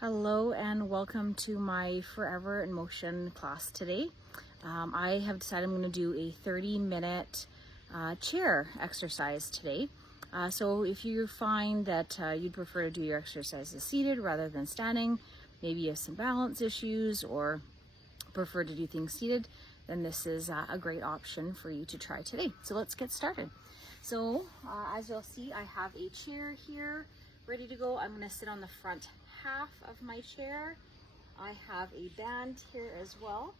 Hello and welcome to my Forever in Motion class today. I have decided I'm going to do a 30-minute chair exercise today. So if you find that you'd prefer to do your exercises seated rather than standing, maybe you have some balance issues or prefer to do things seated, then this is a great option for you to try today. So let's get started. So as you'll see, I have a chair here ready to go. I'm going to sit on the front half of my chair. I have a band here as well,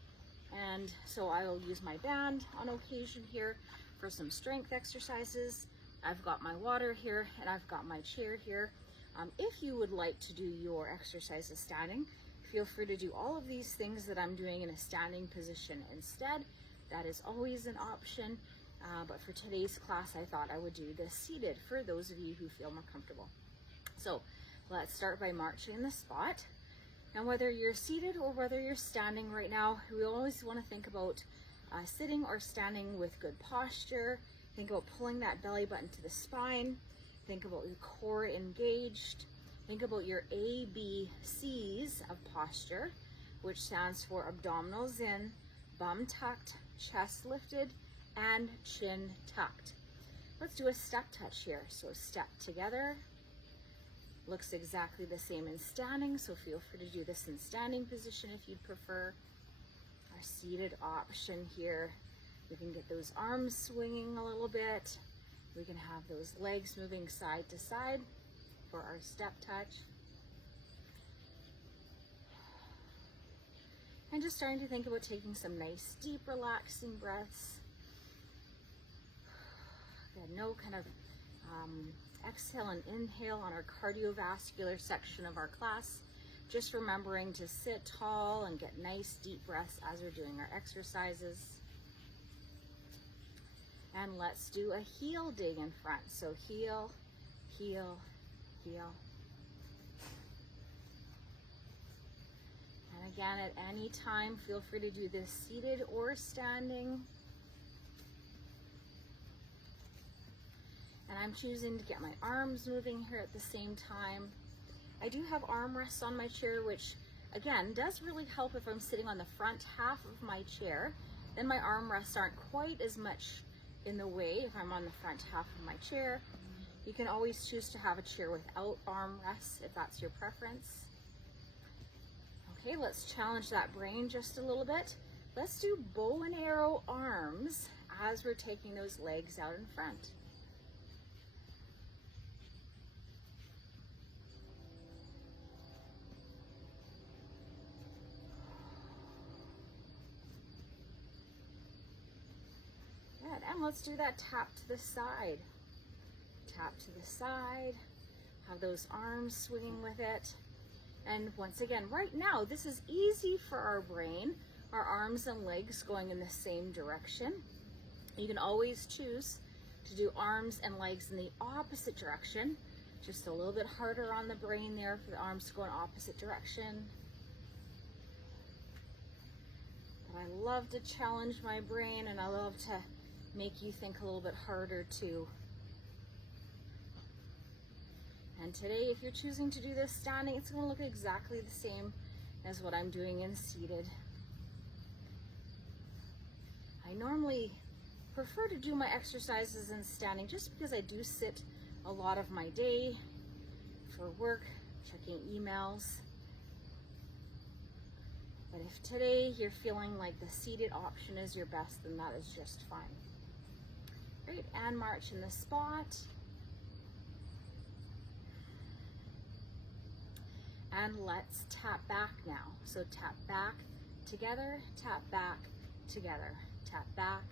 and so I will use my band on occasion here for some strength exercises. I've got my water here and I've got my chair here. If you would like to do your exercises standing, feel free to do all of these things that I'm doing in a standing position instead. That is always an option, but for today's class I thought I would do this seated for those of you who feel more comfortable. So let's start by marching in the spot. And whether you're seated or whether you're standing right now, we always want to think about sitting or standing with good posture. Think about pulling that belly button to the spine. Think about your core engaged. Think about your ABCs of posture, which stands for abdominals in, bum tucked, chest lifted, and chin tucked. Let's do a step touch here. So step together. Looks exactly the same in standing, so feel free to do this in standing position if you'd prefer. Our seated option here, we can get those arms swinging a little bit. We can have those legs moving side to side for our step touch. And just starting to think about taking some nice, deep, relaxing breaths. Again, no kind of exhale and inhale on our cardiovascular section of our class. Just remembering to sit tall and get nice deep breaths as we're doing our exercises. And let's do a heel dig in front. So heel, heel, heel. And again, at any time, feel free to do this seated or standing. And I'm choosing to get my arms moving here at the same time. I do have armrests on my chair, which again does really help if I'm sitting on the front half of my chair. Then my armrests aren't quite as much in the way if I'm on the front half of my chair. You can always choose to have a chair without armrests if that's your preference. Okay, let's challenge that brain just a little bit. Let's do bow and arrow arms as we're taking those legs out in front. Good, and let's do that tap to the side. Tap to the side, have those arms swinging with it. And once again, right now, this is easy for our brain, our arms and legs going in the same direction. You can always choose to do arms and legs in the opposite direction. Just a little bit harder on the brain there for the arms to go in opposite direction. But I love to challenge my brain, and I love to make you think a little bit harder too. And today, if you're choosing to do this standing, it's going to look exactly the same as what I'm doing in seated. I normally prefer to do my exercises in standing just because I do sit a lot of my day for work, checking emails. But if today you're feeling like the seated option is your best, then that is just fine. Great, and march in the spot. And let's tap back now. So tap back together, tap back together, tap back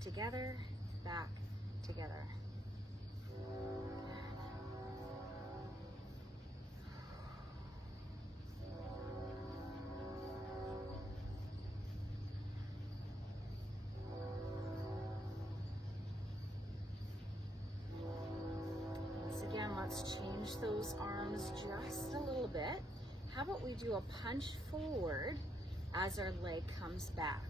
together, back together. Once again, let's change those arms just a little bit. How about we do a punch forward as our leg comes back?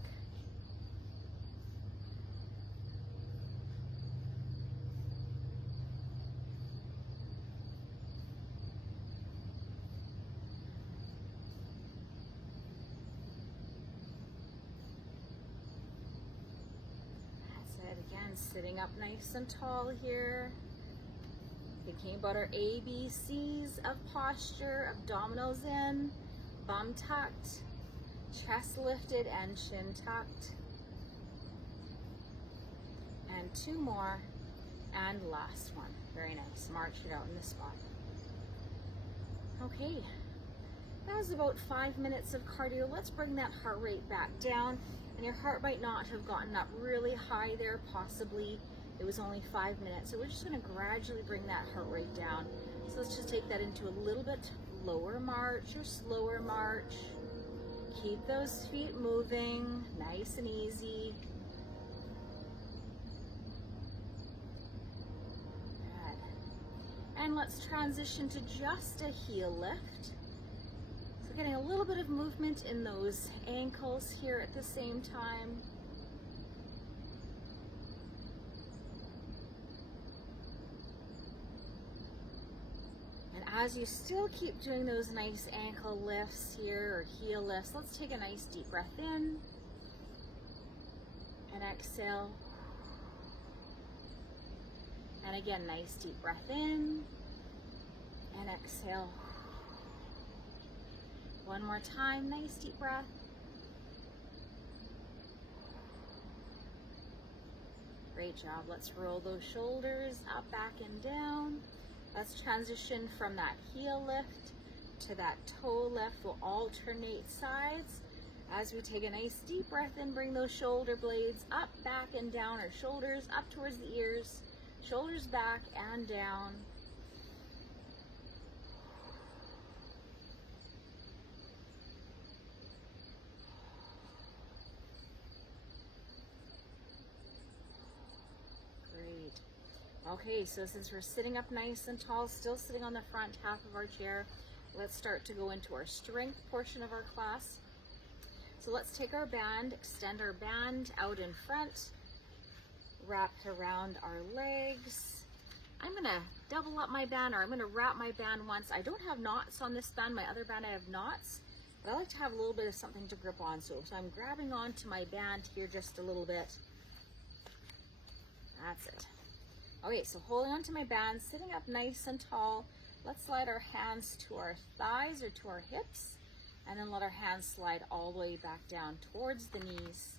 And sitting up nice and tall here. Thinking about our ABCs of posture, abdominals in, bum tucked, chest lifted and chin tucked. And 2 more, and last one. Very nice, march it out in the spot. Okay, that was about 5 minutes of cardio. Let's bring that heart rate back down. And your heart might not have gotten up really high there, possibly. It was only 5 minutes. So we're just gonna gradually bring that heart rate down. So let's just take that into a little bit lower march or slower march. Keep those feet moving, nice and easy. Good. And let's transition to just a heel lift. So getting a little bit of movement in those ankles here at the same time. And as you still keep doing those nice ankle lifts here or heel lifts, let's take a nice deep breath in and exhale. And again, nice deep breath in and exhale. One more time, nice deep breath. Great job. Let's roll those shoulders up, back, and down. Let's transition from that heel lift to that toe lift. We'll alternate sides. As we take a nice deep breath in, bring those shoulder blades up, back, and down, or shoulders up towards the ears, shoulders back and down. Great. Okay, so since we're sitting up nice and tall, still sitting on the front half of our chair, let's start to go into our strength portion of our class. So let's take our band, extend our band out in front, wrap it around our legs. I'm gonna double up my band, or I'm gonna wrap my band once. I don't have knots on this band. My other band I have knots, but I like to have a little bit of something to grip on. So I'm grabbing onto my band here just a little bit. That's it. Okay, so holding onto my band, sitting up nice and tall. Let's slide our hands to our thighs or to our hips, and then let our hands slide all the way back down towards the knees.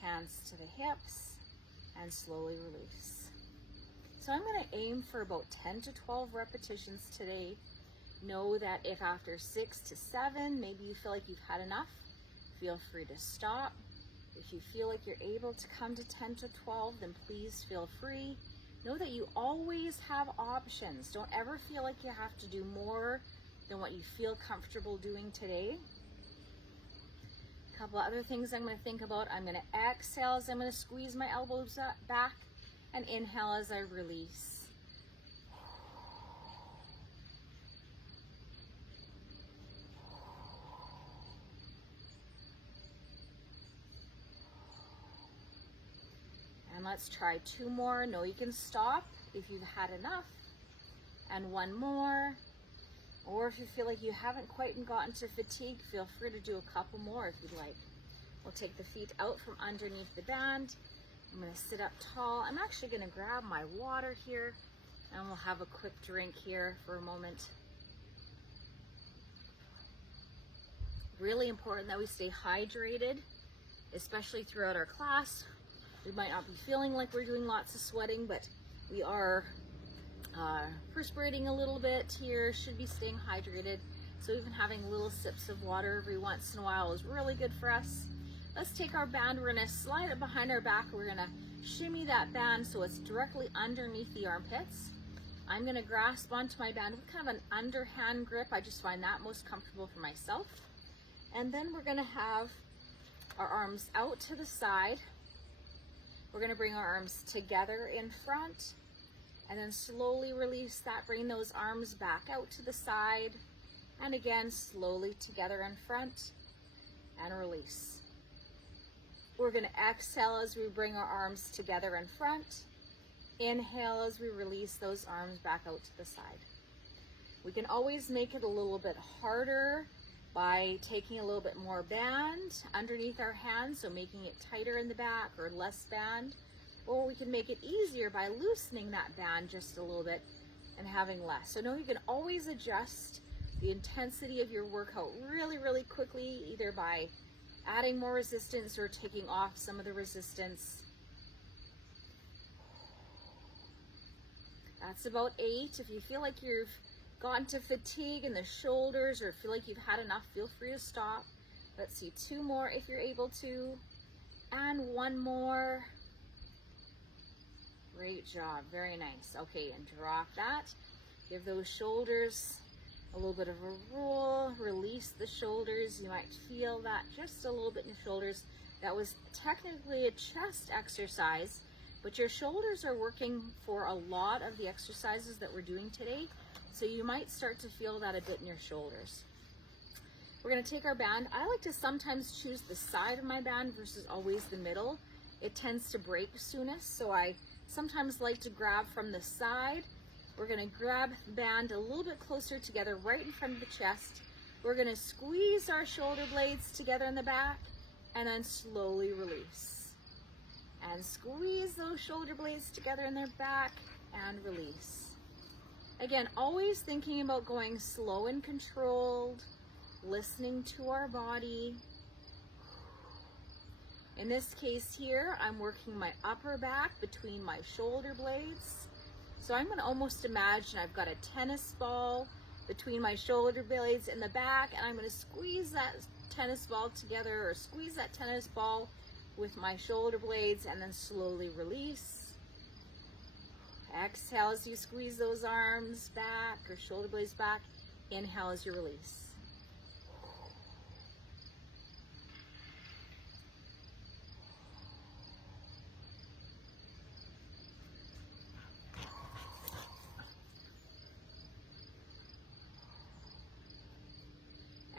Hands to the hips, and slowly release. So I'm gonna aim for about 10 to 12 repetitions today. Know that if after 6 to 7, maybe you feel like you've had enough, feel free to stop. If you feel like you're able to come to 10 to 12, then please feel free. Know that you always have options. Don't ever feel like you have to do more than what you feel comfortable doing today. A couple other things I'm going to think about. I'm going to exhale as I'm going to squeeze my elbows back, and inhale as I release. And let's try 2 more. No, you can stop if you've had enough. And 1 more. Or if you feel like you haven't quite gotten to fatigue, feel free to do a couple more if you'd like. We'll take the feet out from underneath the band. I'm gonna sit up tall. I'm actually gonna grab my water here, and we'll have a quick drink here for a moment. Really important that we stay hydrated, especially throughout our class. We might not be feeling like we're doing lots of sweating, but we are perspirating a little bit here, should be staying hydrated. So even having little sips of water every once in a while is really good for us. Let's take our band, we're gonna slide it behind our back. We're gonna shimmy that band so it's directly underneath the armpits. I'm gonna grasp onto my band with kind of an underhand grip. I just find that most comfortable for myself. And then we're gonna have our arms out to the side. We're gonna bring our arms together in front, and then slowly release that. Bring those arms back out to the side, and again, slowly together in front, and release. We're gonna exhale as we bring our arms together in front. Inhale as we release those arms back out to the side. We can always make it a little bit harder by taking a little bit more band underneath our hands, so making it tighter in the back or less band. or we can make it easier by loosening that band just a little bit and having less. So know you can always adjust the intensity of your workout really, really quickly, either by adding more resistance or taking off some of the resistance. That's about 8. If you feel like you've gotten to fatigue in the shoulders or feel like you've had enough, feel free to stop. Let's see, 2 more if you're able to, and 1 more. Great job, very nice. Okay, and drop that. Give those shoulders a little bit of a roll, release the shoulders. You might feel that just a little bit in your shoulders. That was technically a chest exercise, but your shoulders are working for a lot of the exercises that we're doing today. So you might start to feel that a bit in your shoulders. We're gonna take our band. I like to sometimes choose the side of my band versus always the middle. It tends to break soonest, so I sometimes like to grab from the side. We're gonna grab the band a little bit closer together right in front of the chest. We're gonna squeeze our shoulder blades together in the back and then slowly release. And squeeze those shoulder blades together in their back and release. Again, always thinking about going slow and controlled, listening to our body. In this case here, I'm working my upper back between my shoulder blades. So I'm gonna almost imagine I've got a tennis ball between my shoulder blades in the back, and I'm gonna squeeze that tennis ball together, or squeeze that tennis ball with my shoulder blades, and then slowly release. Exhale as you squeeze those arms back or shoulder blades back. Inhale as you release.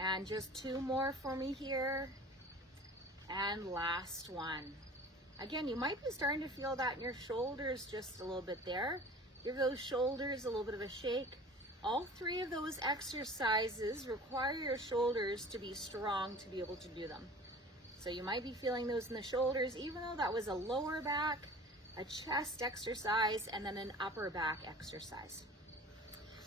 And just 2 more for me here. And last one. Again, you might be starting to feel that in your shoulders just a little bit there. Give those shoulders a little bit of a shake. All 3 of those exercises require your shoulders to be strong to be able to do them. So you might be feeling those in the shoulders, even though that was a lower back, a chest exercise, and then an upper back exercise.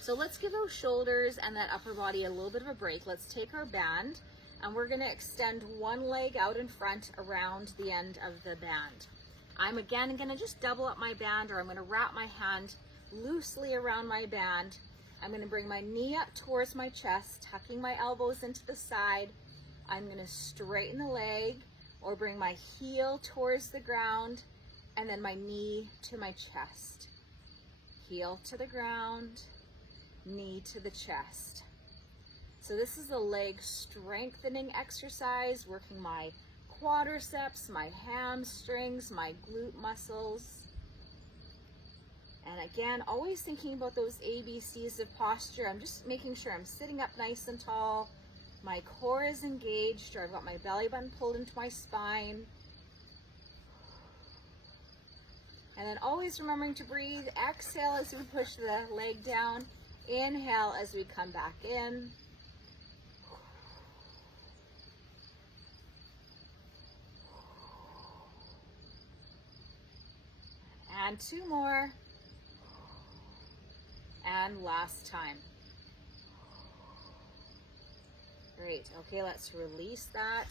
So let's give those shoulders and that upper body a little bit of a break. Let's take our band, and we're gonna extend one leg out in front around the end of the band. I'm again gonna just double up my band, or I'm gonna wrap my hand loosely around my band. I'm gonna bring my knee up towards my chest, tucking my elbows into the side. I'm gonna straighten the leg, or bring my heel towards the ground, and then my knee to my chest. Heel to the ground, knee to the chest. So this is a leg strengthening exercise, working my quadriceps, my hamstrings, my glute muscles. And again, always thinking about those ABCs of posture. I'm just making sure I'm sitting up nice and tall. My core is engaged, or I've got my belly button pulled into my spine. And then always remembering to breathe. Exhale as we push the leg down. Inhale as we come back in. And 2 more. And last time. Great. Okay, let's release that.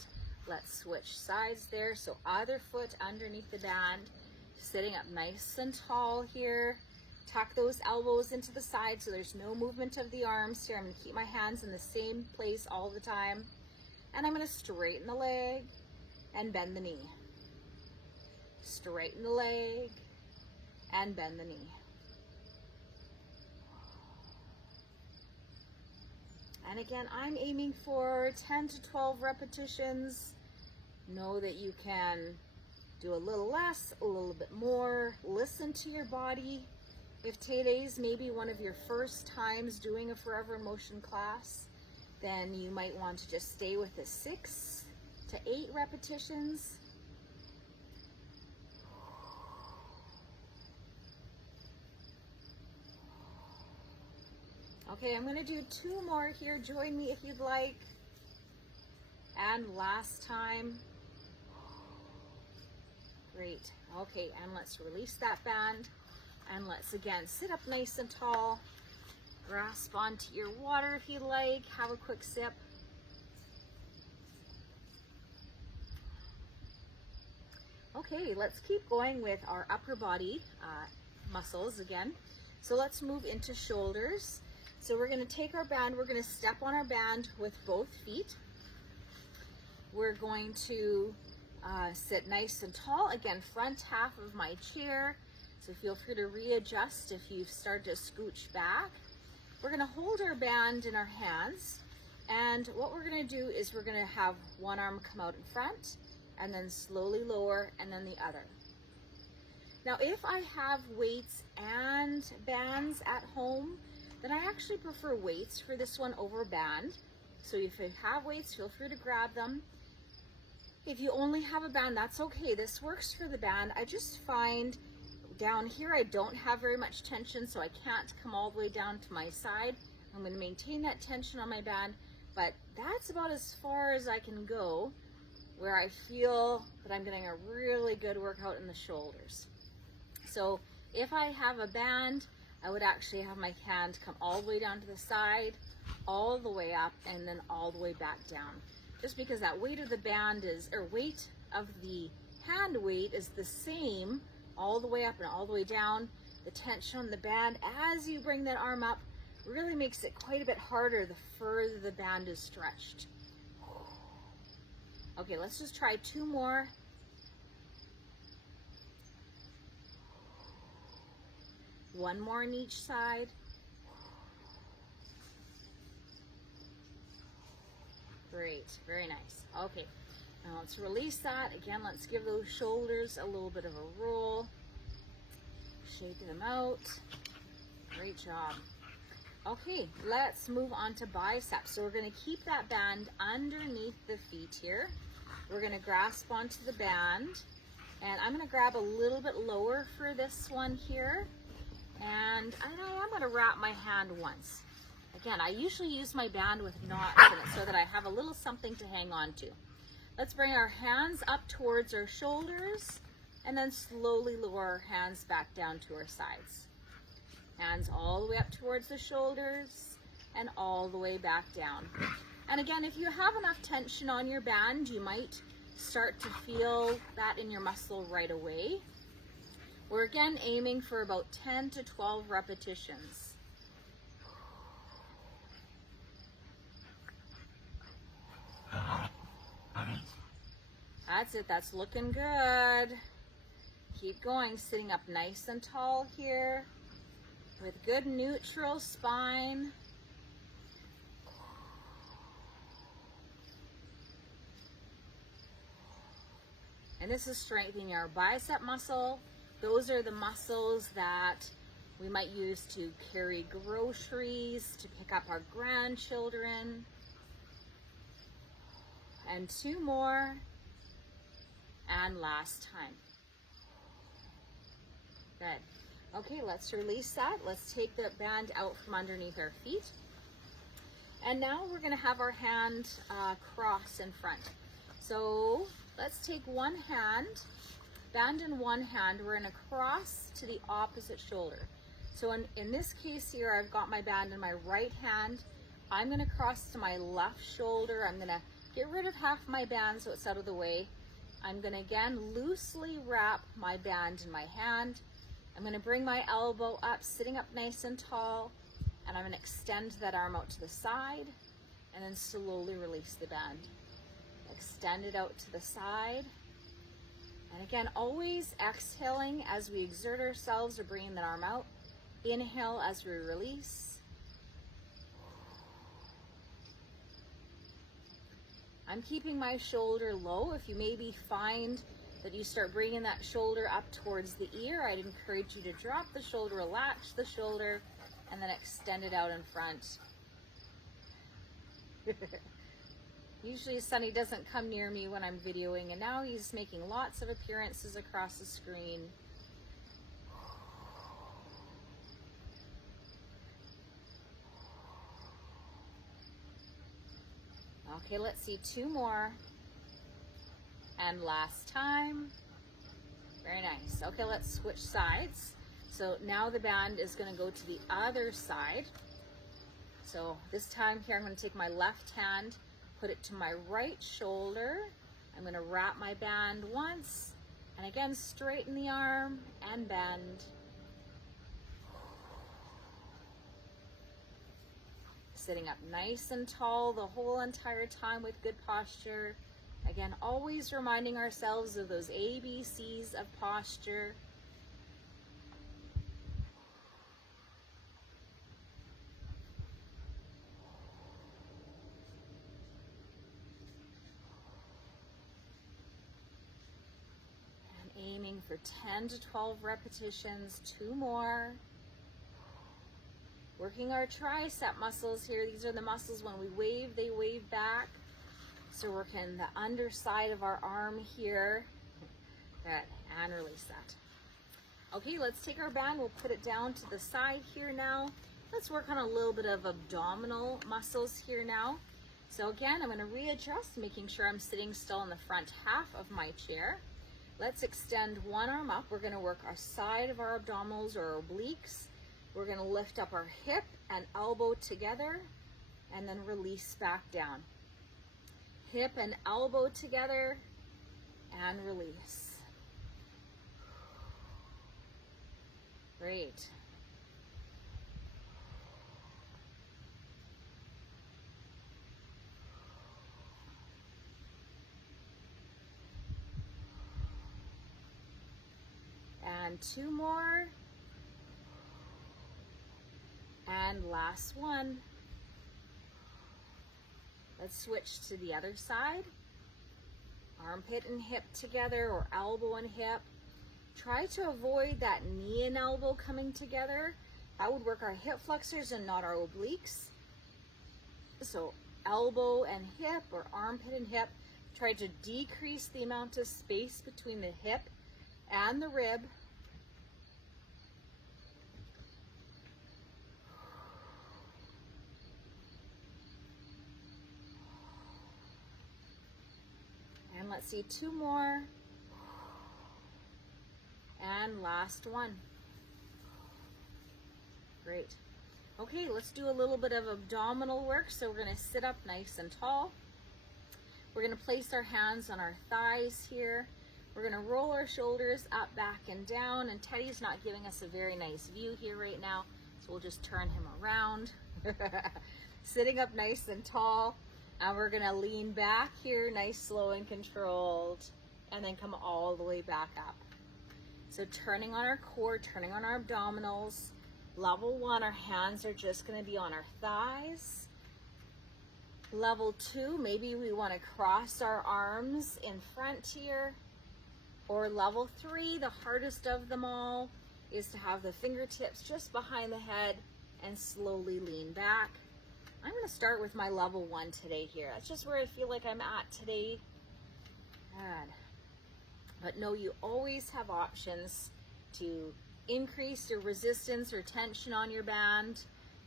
Let's switch sides there. So other foot underneath the band, sitting up nice and tall here. Tuck those elbows into the side so there's no movement of the arms here. I'm going to keep my hands in the same place all the time. And I'm going to straighten the leg and bend the knee. Straighten the leg and bend the knee. And again, I'm aiming for 10 to 12 repetitions. Know that you can do a little less, a little bit more. Listen to your body. If today's maybe one of your first times doing a Forever in Motion class, then you might want to just stay with the 6 to 8 repetitions. Okay, I'm gonna do 2 more here. Join me if you'd like. And last time. Great. Okay, and let's release that band. And let's again sit up nice and tall. Grasp onto your water if you like. Have a quick sip. Okay, let's keep going with our upper body muscles again. So let's move into shoulders. So we're going to take our band, we're going to step on our band with both feet. We're going to sit nice and tall. Again, front half of my chair. So feel free to readjust if you start to scooch back. We're going to hold our band in our hands. And what we're going to do is we're going to have one arm come out in front and then slowly lower and then the other. Now, if I have weights and bands at home, then I actually prefer weights for this one over band. So if you have weights, feel free to grab them. If you only have a band, that's okay. This works for the band. I just find down here I don't have very much tension, so I can't come all the way down to my side. I'm going to maintain that tension on my band, but that's about as far as I can go where I feel that I'm getting a really good workout in the shoulders. So if I have a band, I would actually have my hand come all the way down to the side, all the way up, and then all the way back down. Just because that weight of the band is, or weight of the hand weight is the same all the way up and all the way down. The tension on the band as you bring that arm up really makes it quite a bit harder the further the band is stretched. Okay, let's just try two more. One more on each side. Great, very nice. Okay, now let's release that. Again, let's give those shoulders a little bit of a roll. Shake them out. Great job. Okay, let's move on to biceps. So we're going to keep that band underneath the feet here. We're going to grasp onto the band, and I'm going to grab a little bit lower for this one here. And I am going to wrap my hand once. Again, I usually use my band with knots in it so that I have a little something to hang on to. Let's bring our hands up towards our shoulders and then slowly lower our hands back down to our sides. Hands all the way up towards the shoulders and all the way back down. And again, if you have enough tension on your band, you might start to feel that in your muscle right away. We're again aiming for about 10 to 12 repetitions. That's it, that's looking good. Keep going, sitting up nice and tall here with good neutral spine. And this is strengthening our bicep muscle. Those are the muscles that we might use to carry groceries, to pick up our grandchildren. And two more. And last time. Good. Okay, let's release that. Let's take the band out from underneath our feet. And now we're going to have our hand cross in front. So let's take one hand, band in one hand. We're going to cross to the opposite shoulder. So in this case here, I've got my band in my right hand. I'm going to cross to my left shoulder. I'm going to get rid of half my band so it's out of the way. I'm going to again loosely wrap my band in my hand. I'm going to bring my elbow up, sitting up nice and tall, and I'm going to extend that arm out to the side and then slowly release the band. Extend it out to the side. And again, always exhaling as we exert ourselves or bringing that arm out. Inhale as we release. I'm keeping my shoulder low. If you maybe find that you start bringing that shoulder up towards the ear, I'd encourage you to drop the shoulder, relax the shoulder, and then extend it out in front. Usually Sonny doesn't come near me when I'm videoing, and now he's making lots of appearances across the screen. Okay, let's see two more. And last time. Very nice. Okay, let's switch sides. So now the band is going to go to the other side. So this time here, I'm going to take my left hand, put it to my right shoulder. I'm going to wrap my band once, and again, straighten the arm and bend. Sitting up nice and tall the whole entire time with good posture. Again, always reminding ourselves of those ABCs of posture. And aiming for 10 to 12 repetitions, 2 more. Working our tricep muscles here. These are the muscles when we wave, they wave back. So working the underside of our arm here. Good, and release that. Okay, let's take our band, we'll put it down to the side here now. Let's work on a little bit of abdominal muscles here now. So again, I'm gonna readjust, making sure I'm sitting still in the front half of my chair. Let's extend one arm up. We're gonna work our side of our abdominals or obliques. We're gonna lift up our hip and elbow together and then release back down. Hip and elbow together and release. Great. And 2 more. And last one. Let's switch to the other side. Armpit and hip together, or elbow and hip. Try to avoid that knee and elbow coming together. That would work our hip flexors and not our obliques. So elbow and hip, or armpit and hip. Try to decrease the amount of space between the hip and the rib. And let's see, 2 more. And last one. Great. Okay, let's do a little bit of abdominal work. So we're gonna sit up nice and tall. We're gonna place our hands on our thighs here. We're gonna roll our shoulders up, back, and down. And Teddy's not giving us a very nice view here right now, so we'll just turn him around. Sitting up nice and tall. And we're gonna lean back here, nice, slow, and controlled, and then come all the way back up. So turning on our core, turning on our abdominals. Level 1, our hands are just gonna be on our thighs. Level 2, maybe we wanna cross our arms in front here. Or level 3, the hardest of them all, is to have the fingertips just behind the head and slowly lean back. I'm going to start with my level 1 today here. That's just where I feel like I'm at today. Good. But know you always have options to increase your resistance or tension on your band,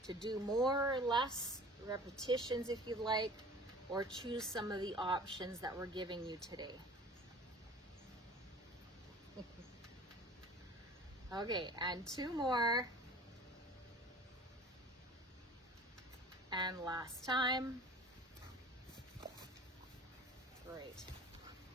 to do more or less repetitions if you'd like, or choose some of the options that we're giving you today. Okay, and 2 more. And last time. Great.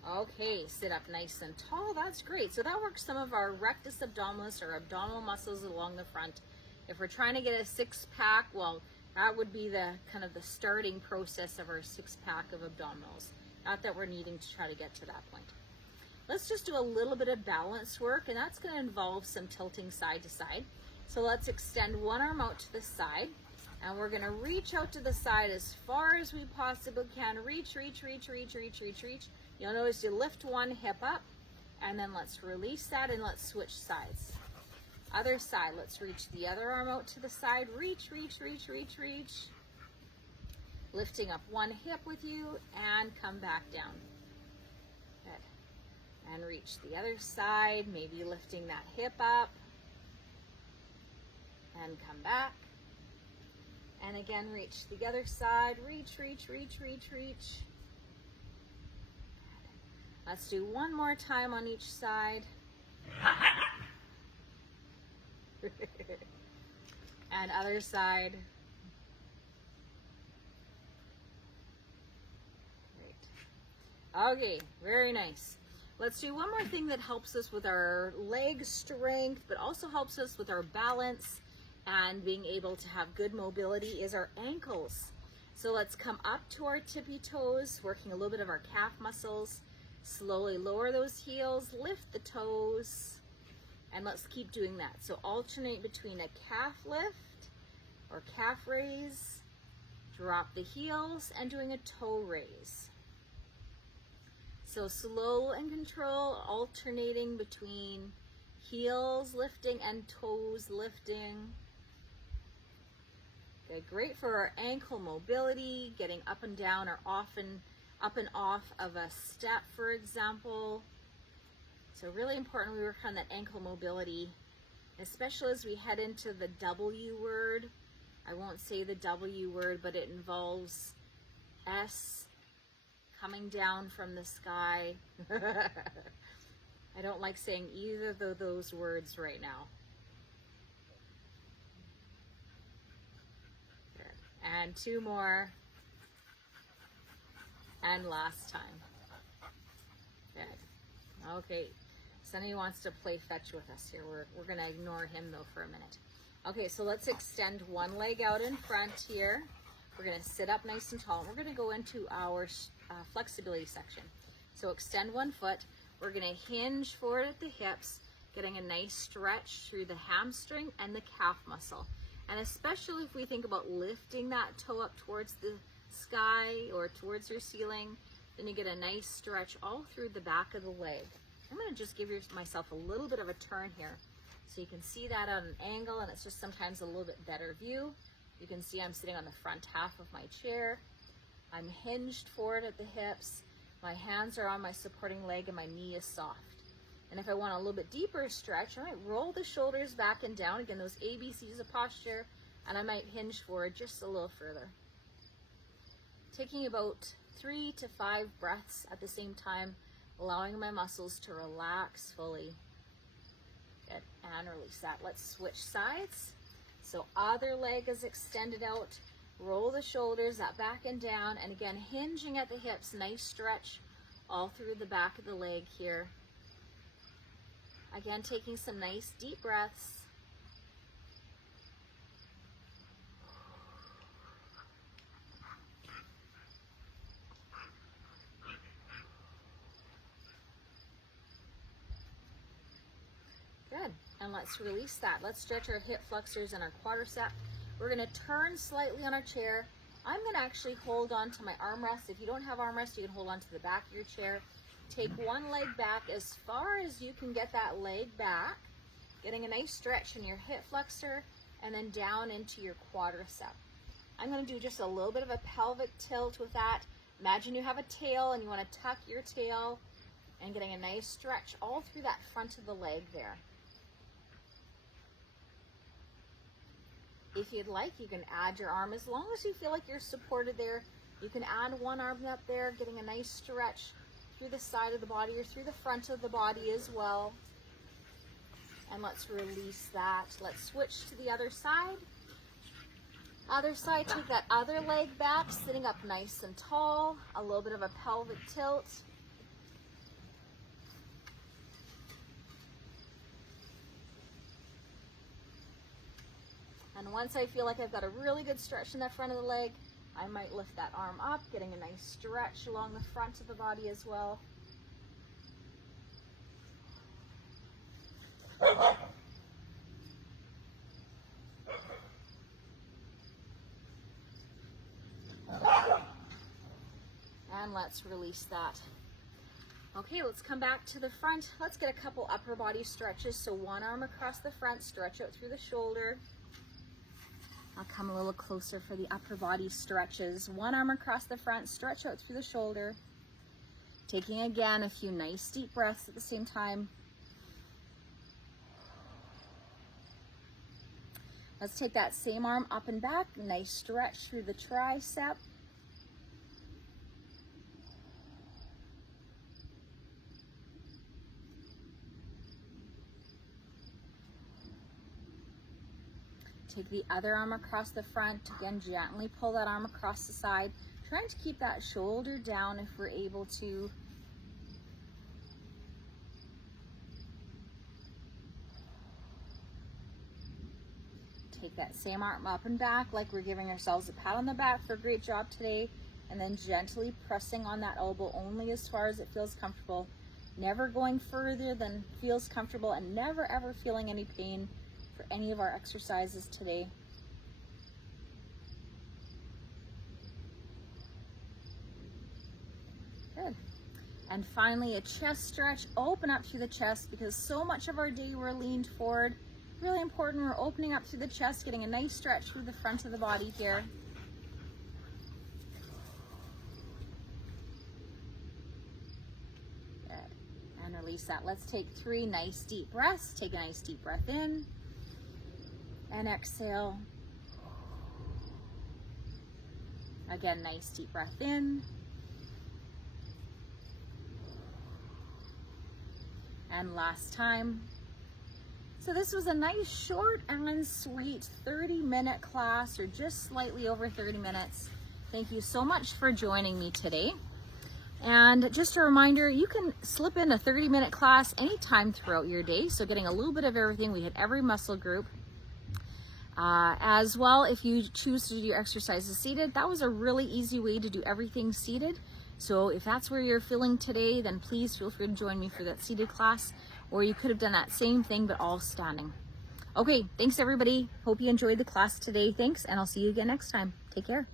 Okay, sit up nice and tall. That's great. So that works some of our rectus abdominis, or abdominal muscles along the front. If we're trying to get a 6-pack, well, that would be the kind of the starting process of our 6-pack of abdominals. Not that we're needing to try to get to that point. Let's just do a little bit of balance work, and that's going to involve some tilting side to side. So let's extend one arm out to the side. And we're gonna reach out to the side as far as we possibly can. Reach, reach, reach, reach, reach, reach, reach. You'll notice you lift one hip up, and then let's release that, and let's switch sides. Other side, let's reach the other arm out to the side. Reach, reach, reach, reach, reach. Lifting up one hip with you, and come back down. Good. And reach the other side, maybe lifting that hip up, and come back. And again, reach the other side. Reach, reach, reach, reach, reach. Let's do one more time on each side. And other side. Great. Okay, very nice. Let's do one more thing that helps us with our leg strength, but also helps us with our balance and being able to have good mobility is our ankles. So let's come up to our tippy toes, working a little bit of our calf muscles. Slowly lower those heels, lift the toes, and let's keep doing that. So alternate between a calf lift or calf raise, drop the heels, and doing a toe raise. So slow and control, alternating between heels lifting and toes lifting. Okay, great for our ankle mobility, getting up and down or often up and off of a step, for example. So really important we work on that ankle mobility, especially as we head into the W word. I won't say the W word, but it involves S coming down from the sky. I don't like saying either of those words right now. Good. And two more. And last time. Good. Okay. Sonny wants to play fetch with us here. We're going to ignore him though for a minute. Okay, so let's extend one leg out in front here. We're going to sit up nice and tall. We're going to go into our flexibility section. So extend one foot. We're going to hinge forward at the hips, getting a nice stretch through the hamstring and the calf muscle. And especially if we think about lifting that toe up towards the sky or towards your ceiling, then you get a nice stretch all through the back of the leg. I'm going to just give myself a little bit of a turn here so you can see that at an angle, and it's just sometimes a little bit better view. You can see I'm sitting on the front half of my chair. I'm hinged forward at the hips. My hands are on my supporting leg and my knee is soft. And if I want a little bit deeper stretch, I might roll the shoulders back and down. Again, those ABCs of posture, and I might hinge forward just a little further. Taking about 3 to 5 breaths at the same time, allowing my muscles to relax fully. Good, and release that. Let's switch sides. So other leg is extended out. Roll the shoulders that back and down, and again, hinging at the hips, nice stretch all through the back of the leg here. Again, taking some nice deep breaths. Good, and let's release that. Let's stretch our hip flexors and our quadricep. We're gonna turn slightly on our chair. I'm gonna actually hold on to my armrest. If you don't have armrest, you can hold on to the back of your chair. Take one leg back as far as you can get that leg back, getting a nice stretch in your hip flexor and then down into your quadricep. I'm gonna do just a little bit of a pelvic tilt with that. Imagine you have a tail and you wanna tuck your tail and getting a nice stretch all through that front of the leg there. If you'd like, you can add your arm. As long as you feel like you're supported there, you can add one arm up there, getting a nice stretch through the side of the body or through the front of the body as well. And let's release that. Let's switch to the other side. Other side, take that other leg back, sitting up nice and tall, a little bit of a pelvic tilt. And once I feel like I've got a really good stretch in the front of the leg, I might lift that arm up, getting a nice stretch along the front of the body as well. And let's release that. Okay, let's come back to the front. Let's get a couple upper body stretches. So one arm across the front, stretch out through the shoulder. I'll come a little closer for the upper body stretches. One arm across the front, stretch out through the shoulder. Taking again a few nice deep breaths at the same time. Let's take that same arm up and back, nice stretch through the tricep. Take the other arm across the front. Again, gently pull that arm across the side. Trying to keep that shoulder down if we're able to. Take that same arm up and back like we're giving ourselves a pat on the back for a great job today. And then gently pressing on that elbow only as far as it feels comfortable. Never going further than feels comfortable, and never ever feeling any pain for any of our exercises today. Good. And finally, a chest stretch. Open up through the chest, because so much of our day we're leaned forward. Really important, we're opening up through the chest, getting a nice stretch through the front of the body here. Good. And release that. Let's take 3 nice deep breaths. Take a nice deep breath in and exhale. Again, nice deep breath in. And last time. So this was a nice short and sweet 30-minute class, or just slightly over 30 minutes. Thank you so much for joining me today. And just a reminder, you can slip in a 30-minute class anytime throughout your day. So getting a little bit of everything. We hit every muscle group. As well, if you choose to do your exercises seated, that was a really easy way to do everything seated. So if that's where you're feeling today, then please feel free to join me for that seated class, or you could have done that same thing but all standing. Okay, thanks everybody. Hope you enjoyed the class today. Thanks, and I'll see you again next time. Take care.